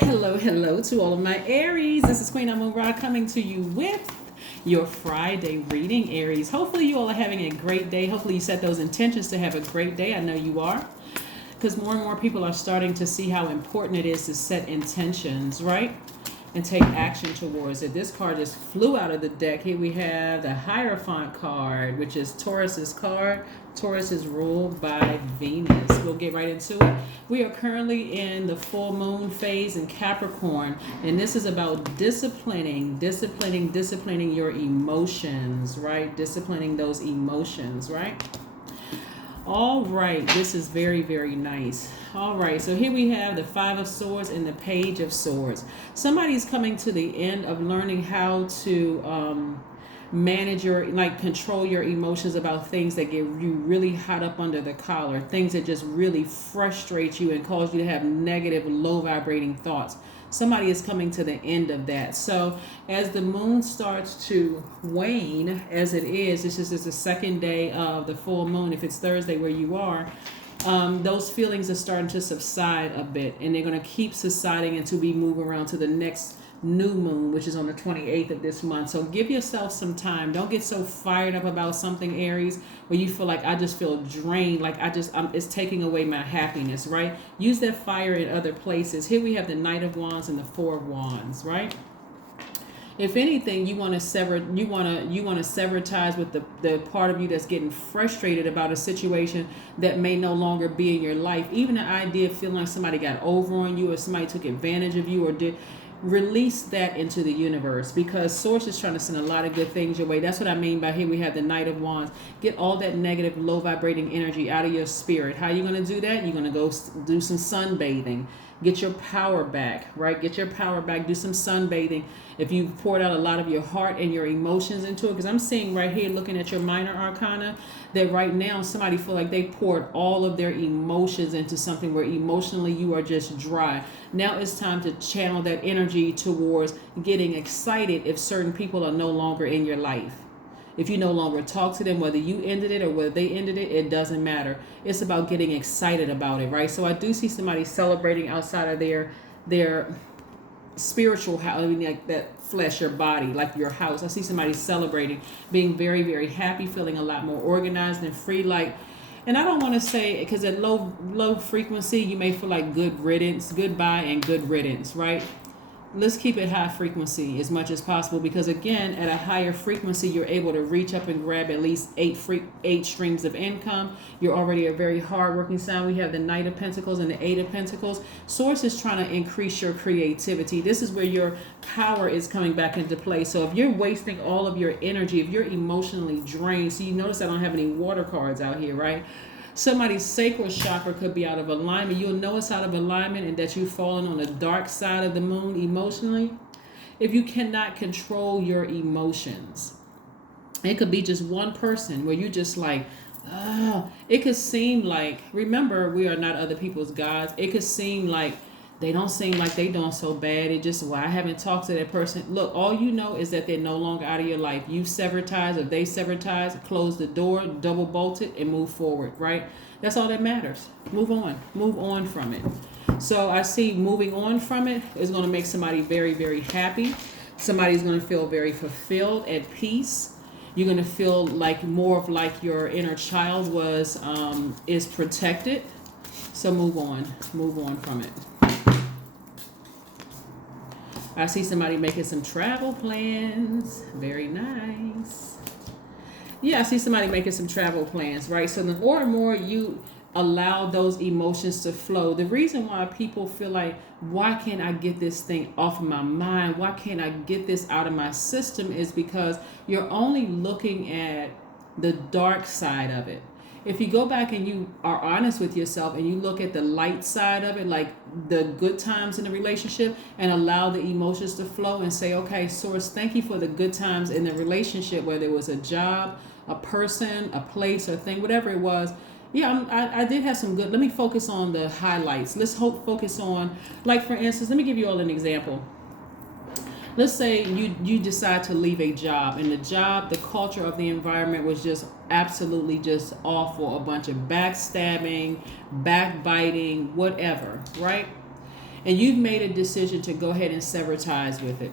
Hello to all of my Aries. This is Queen Amun Ra coming to you with your Friday reading, Aries. Hopefully you all are having a great day. Hopefully you set those intentions to have a great day. I know you are, because more and more people are starting to see how important it is to set intentions, right? And take action towards it. This card just flew out of the deck. Here we have the Hierophant card, which is Taurus's card. Taurus is ruled by Venus. We'll get right into it. We are currently in the full moon phase in Capricorn, and this is about disciplining your emotions, right? Disciplining those emotions, right? All right, this is very, very nice. All right, so here we have the Five of Swords and the Page of Swords. Somebody's coming to the end of learning how to manage control your emotions about things that get you really hot up under the collar, things that just really frustrate you and cause you to have negative, low vibrating thoughts. Somebody is coming to the end of that. So as the moon starts to wane, as it is, this is the second day of the full moon. If it's Thursday where you are, those feelings are starting to subside a bit, and they're going to keep subsiding until we move around to the next new moon, which is on the 28th of this month. So give yourself some time. Don't get so fired up about something, Aries, where you feel like I just feel drained, like it's taking away my happiness, right? Use that fire in other places. Here we have the Knight of Wands and the Four of Wands, right? If anything, you want to sever ties with the part of you that's getting frustrated about a situation that may no longer be in your life. Even the idea of feeling like somebody got over on you or somebody took advantage of you or did. Release that into the universe, because source is trying to send a lot of good things your way. That's what I mean by here we have the Knight of Wands. Get all that negative, low vibrating energy out of your spirit. How are you going to do that? You're going to go do some sunbathing. Get your power back, right? Get your power back. Do some sunbathing. If you've poured out a lot of your heart and your emotions into it, because I'm seeing right here, looking at your minor arcana, that right now somebody feel like they poured all of their emotions into something where emotionally you are just dry. Now it's time to channel that energy towards getting excited if certain people are no longer in your life. If you no longer talk to them, whether you ended it or whether they ended it, it doesn't matter. It's about getting excited about it, right? So I do see somebody celebrating outside of their spiritual house, I mean, like that flesh, your body, like your house. I see somebody celebrating, being very, very happy, feeling a lot more organized and free, like. And I don't want to say, because at low frequency, you may feel like good riddance, goodbye and good riddance, right? Let's keep it high frequency as much as possible, because again, at a higher frequency, you're able to reach up and grab at least eight streams of income. You're already a very hardworking sign. We have the Knight of Pentacles and the Eight of Pentacles. Source is trying to increase your creativity. This is where your power is coming back into play. So if you're wasting all of your energy, if you're emotionally drained, so you notice I don't have any water cards out here, right? Somebody's sacral chakra could be out of alignment. You'll know it's out of alignment and that you've fallen on the dark side of the moon emotionally. If you cannot control your emotions, it could be just one person where you just like, it could seem like, remember, we are not other people's gods. It could seem like they don't seem like they doing so bad. It just, well, I haven't talked to that person. Look, all you know is that they're no longer out of your life. You sever ties, or they sever ties, close the door, double bolt it, and move forward, right? That's all that matters. Move on from it. So I see moving on from it is going to make somebody very, very happy. Somebody's going to feel very fulfilled, at peace. You're going to feel like more of like your inner child is protected. So move on from it. I see somebody making some travel plans. Very nice. Yeah, I see somebody making some travel plans, right? So the more and more you allow those emotions to flow, the reason why people feel like, why can't I get this thing off of my mind? Why can't I get this out of my system? Is because you're only looking at the dark side of it. If you go back and you are honest with yourself and you look at the light side of it, like the good times in the relationship, and allow the emotions to flow and say, okay, source, thank you for the good times in the relationship, whether it was a job, a person, a place, or thing, whatever it was. Yeah, I did have some good. Let me focus on the highlights. Let's focus on, like, for instance, let me give you all an example. Let's say you decide to leave a job, and the culture of the environment was just absolutely just awful. A bunch of backstabbing, backbiting, whatever, right? and you've made a decision to go ahead and sever ties with it.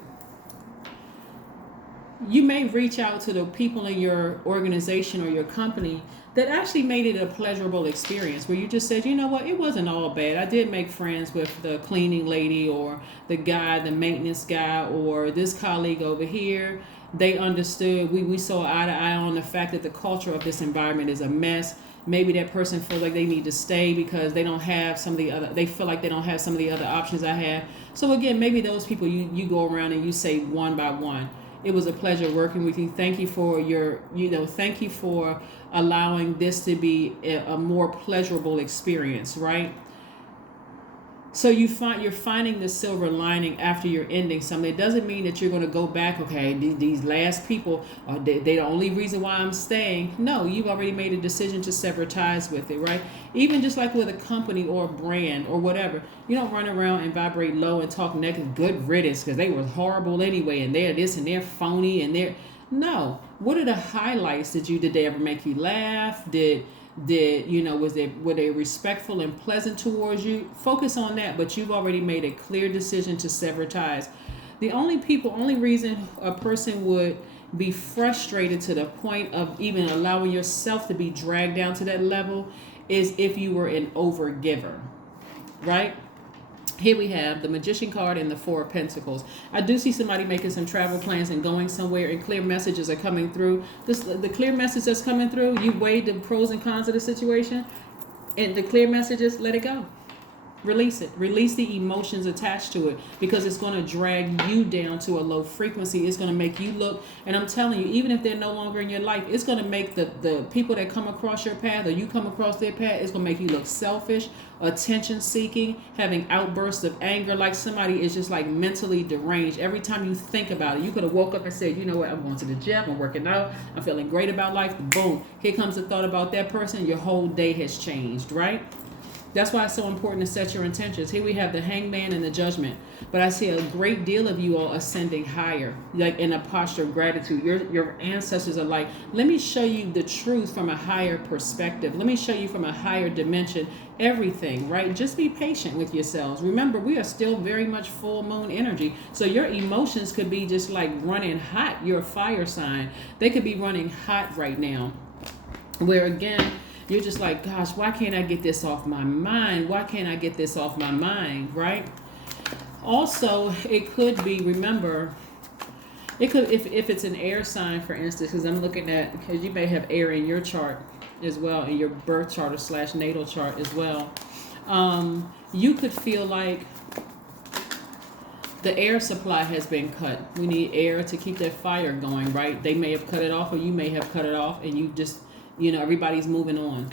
You may reach out to the people in your organization or your company that actually made it a pleasurable experience, where you just said, you know what, it wasn't all bad. I did make friends with the cleaning lady or the guy, the maintenance guy, or this colleague over here. They understood. We saw eye to eye on the fact that the culture of this environment is a mess. Maybe that person feels like they need to stay because they don't have some of the other, they feel like they don't have some of the other options I have. So again, maybe those people you go around and you say one by one, it was a pleasure working with you. Thank you for your, thank you for allowing this to be a more pleasurable experience, right? So you're finding the silver lining after you're ending something. It doesn't mean that you're going to go back. Okay, these last people are they the only reason why I'm staying. No, you've already made a decision to sever ties with it, right? Even just like with a company or a brand or whatever, you don't run around and vibrate low and talk negative. Good riddance, because they were horrible anyway, and they're this and they're phony and they're no. What are the highlights? Did they ever make you laugh? Were they respectful and pleasant towards you? Focus on that, but you've already made a clear decision to sever ties. The only reason a person would be frustrated to the point of even allowing yourself to be dragged down to that level is if you were an overgiver, right? Here we have the Magician card and the Four of Pentacles. I do see somebody making some travel plans and going somewhere, and clear messages are coming through. The clear message that's coming through, you weighed the pros and cons of the situation, and the clear messages, let it go. Release it. Release the emotions attached to it, because it's going to drag you down to a low frequency. It's going to make you look, and I'm telling you, even if they're no longer in your life, it's going to make the people that come across your path or you come across their path, it's going to make you look selfish, attention seeking, having outbursts of anger, like somebody is just like mentally deranged. Every time you think about it, you could have woke up and said, you know what, I'm going to the gym, I'm working out, I'm feeling great about life. Boom, here comes the thought about that person. Your whole day has changed, right? That's why it's so important to set your intentions. Here we have the Hangman and the Judgment. But I see a great deal of you all ascending higher, like in a posture of gratitude. Your ancestors are like, let me show you the truth from a higher perspective. Let me show you from a higher dimension everything, right? Just be patient with yourselves. Remember, we are still very much full moon energy. So your emotions could be just like running hot. You're a fire sign. They could be running hot right now. Where again, you're just like, gosh, why can't I get this off my mind? Why can't I get this off my mind, right? Also, it could be, remember, it could, if it's an air sign, for instance, because I'm looking at, because you may have air in your chart as well, in your birth chart or / natal chart as well. You could feel like the air supply has been cut. We need air to keep that fire going, right? They may have cut it off, or you may have cut it off, and you just, everybody's moving on.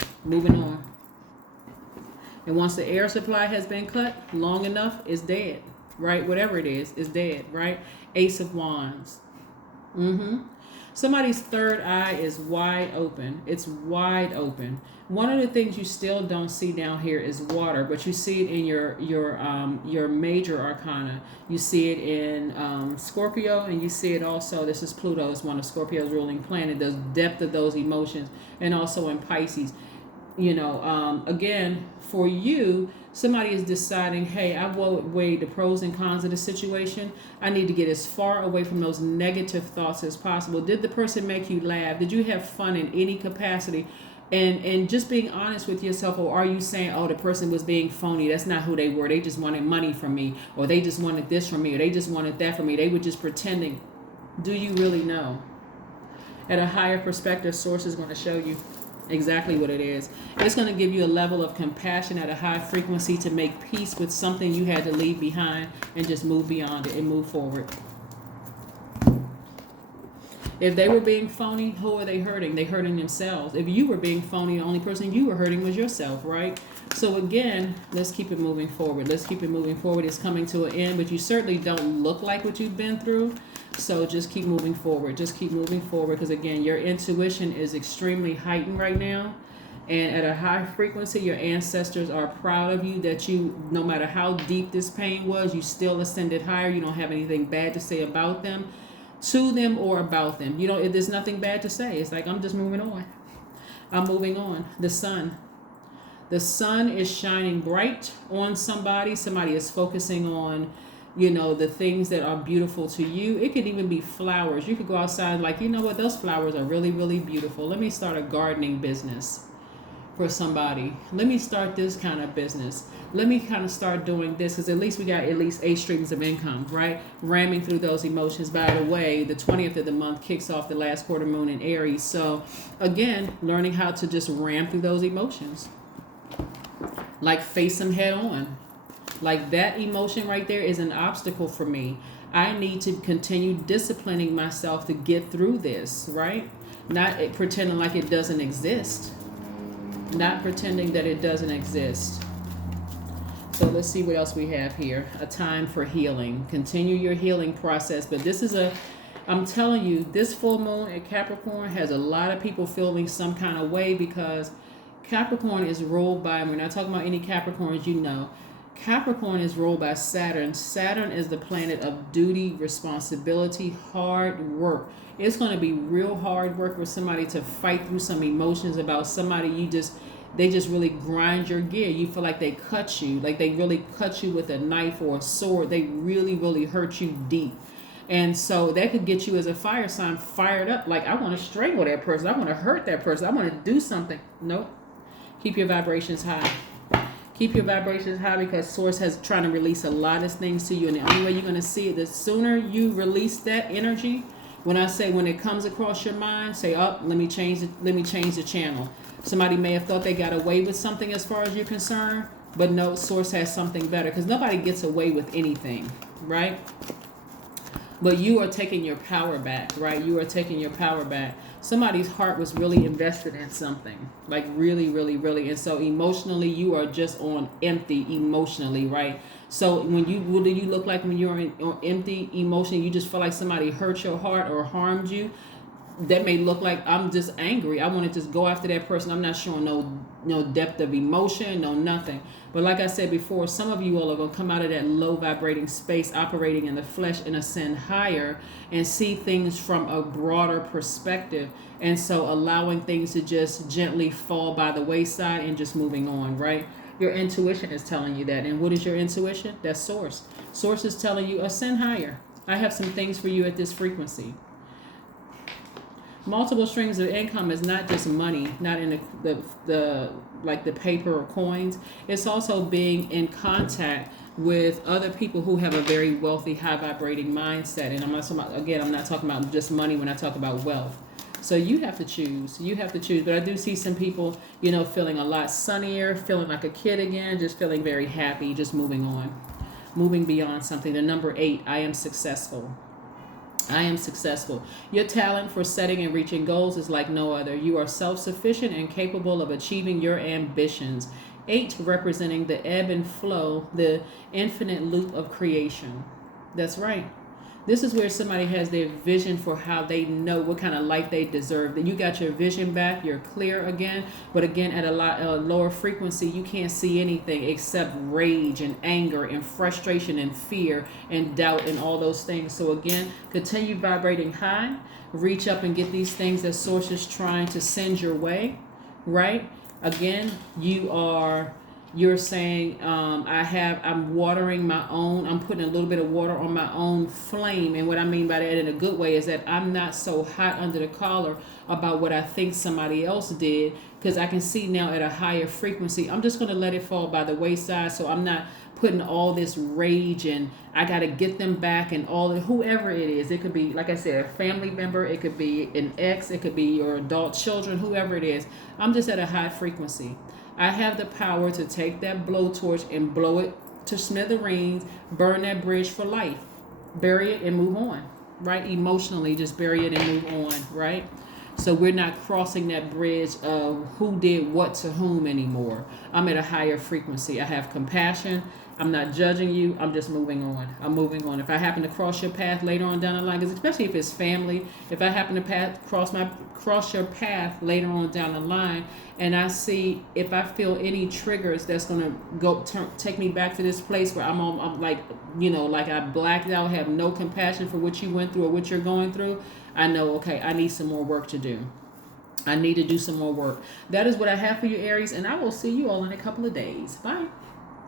And once the air supply has been cut long enough, it's dead, right? Whatever it is dead, right? Ace of Wands. Somebody's third eye is wide open. It's wide open. One of the things you still don't see down here is water, but you see it in your major arcana. You see it in Scorpio, and you see it also, this is Pluto, it's one of Scorpio's ruling planet, the depth of those emotions, and also in Pisces. Again, for you, somebody is deciding, hey, I've weighed the pros and cons of the situation. I need to get as far away from those negative thoughts as possible. Did the person make you laugh? Did you have fun in any capacity? And just being honest with yourself, or are you saying, oh, the person was being phony? That's not who they were. They just wanted money from me, or they just wanted this from me, or they just wanted that from me. They were just pretending. Do you really know? At a higher perspective, Source is going to show you exactly what it is. It's going to give you a level of compassion at a high frequency to make peace with something you had to leave behind and just move beyond it and move forward. If they were being phony, who are they hurting? They're hurting themselves. If you were being phony, the only person you were hurting was yourself, right? So again, let's keep it moving forward. It's coming to an end, but you certainly don't look like what you've been through. So just keep moving forward. Because again, your intuition is extremely heightened right now. And at a high frequency, your ancestors are proud of you that you, no matter how deep this pain was, you still ascended higher. You don't have anything bad to say about them, to them, or about them. There's nothing bad to say. It's like, I'm just moving on. I'm moving on. The Sun. The sun is shining bright on somebody. Somebody is focusing on, the things that are beautiful to you. It could even be flowers. You could go outside like, you know what, those flowers are really, really beautiful. Let me start a gardening business for somebody. Let me start this kind of business. Let me kind of start doing this, because at least we got at least 8 streams of income, right? Ramming through those emotions. By the way, the 20th of the month kicks off the last quarter moon in Aries. So again, learning how to just ram through those emotions. Like face them head on. Like that emotion right there is an obstacle for me. I need to continue disciplining myself to get through this, right? Not pretending like it doesn't exist. Not pretending that it doesn't exist. So let's see what else we have here. A time for healing. Continue your healing process. But this is I'm telling you, this full moon at Capricorn has a lot of people feeling some kind of way, because Capricorn is ruled by, we're not talking about any Capricorns, Capricorn is ruled by Saturn. Saturn is the planet of duty, responsibility, hard work. It's going to be real hard work for somebody to fight through some emotions about somebody they just really grind your gear. You feel like they cut you, like they really cut you with a knife or a sword. They really, really hurt you deep. And so that could get you as a fire sign fired up. Like, I want to strangle that person. I want to hurt that person. I want to do something. Nope. Keep your vibrations high. Keep your vibrations high, because Source has trying to release a lot of things to you. And the only way you're going to see it, the sooner you release that energy, when it comes across your mind, say, oh, let me change the channel. Somebody may have thought they got away with something as far as you're concerned, but no, Source has something better, because nobody gets away with anything, right? But you are taking your power back, right? You are taking your power back. Somebody's heart was really invested in something, like really, really, really. And so emotionally, you are just on empty emotionally, right? So what do you look like when you're on empty emotion? You just feel like somebody hurt your heart or harmed you. That may look like I'm just angry. I want to just go after that person. I'm not showing no depth of emotion, no nothing. But like I said before, some of you all are going to come out of that low vibrating space, operating in the flesh, and ascend higher and see things from a broader perspective. And so allowing things to just gently fall by the wayside and just moving on, right? Your intuition is telling you that. And what is your intuition? That's Source. Source is telling you, ascend higher. I have some things for you at this frequency. Multiple streams of income is not just money, not in the like the paper or coins. It's also being in contact with other people who have a very wealthy, high vibrating mindset. And I'm not talking about just money when I talk about wealth. So you have to choose. But I do see some people, feeling a lot sunnier, feeling like a kid again, just feeling very happy, just moving on, moving beyond something. The number 8, I am successful. I am successful. Your talent for setting and reaching goals is like no other. You are self-sufficient and capable of achieving your ambitions. 8 representing the ebb and flow, the infinite loop of creation. That's right. This is where somebody has their vision for how they know what kind of life they deserve. That you got your vision back, you're clear again, but again at a lower frequency, you can't see anything except rage and anger and frustration and fear and doubt and all those things. So again, continue vibrating high, reach up and get these things that Source is trying to send your way, right? Again, you're saying, I'm watering my own, I'm putting a little bit of water on my own flame. And what I mean by that in a good way is that I'm not so hot under the collar about what I think somebody else did, because I can see now at a higher frequency. I'm just going to let it fall by the wayside. So I'm not putting all this rage and I got to get them back and whoever it is. It could be, like I said, a family member. It could be an ex. It could be your adult children, whoever it is. I'm just at a high frequency. I have the power to take that blowtorch and blow it to smithereens, burn that bridge for life, bury it and move on, right? Emotionally, just bury it and move on, right? So we're not crossing that bridge of who did what to whom anymore. I'm at a higher frequency. I have compassion. I'm not judging you. I'm just moving on. I'm moving on. If I happen to cross your path later on down the line, because especially if it's family, if I happen to cross your path later on down the line, and I see if I feel any triggers that's gonna take me back to this place where I'm like I blacked out, have no compassion for what you went through or what you're going through, I know, okay, I need some more work to do. I need to do some more work. That is what I have for you, Aries, and I will see you all in a couple of days. Bye.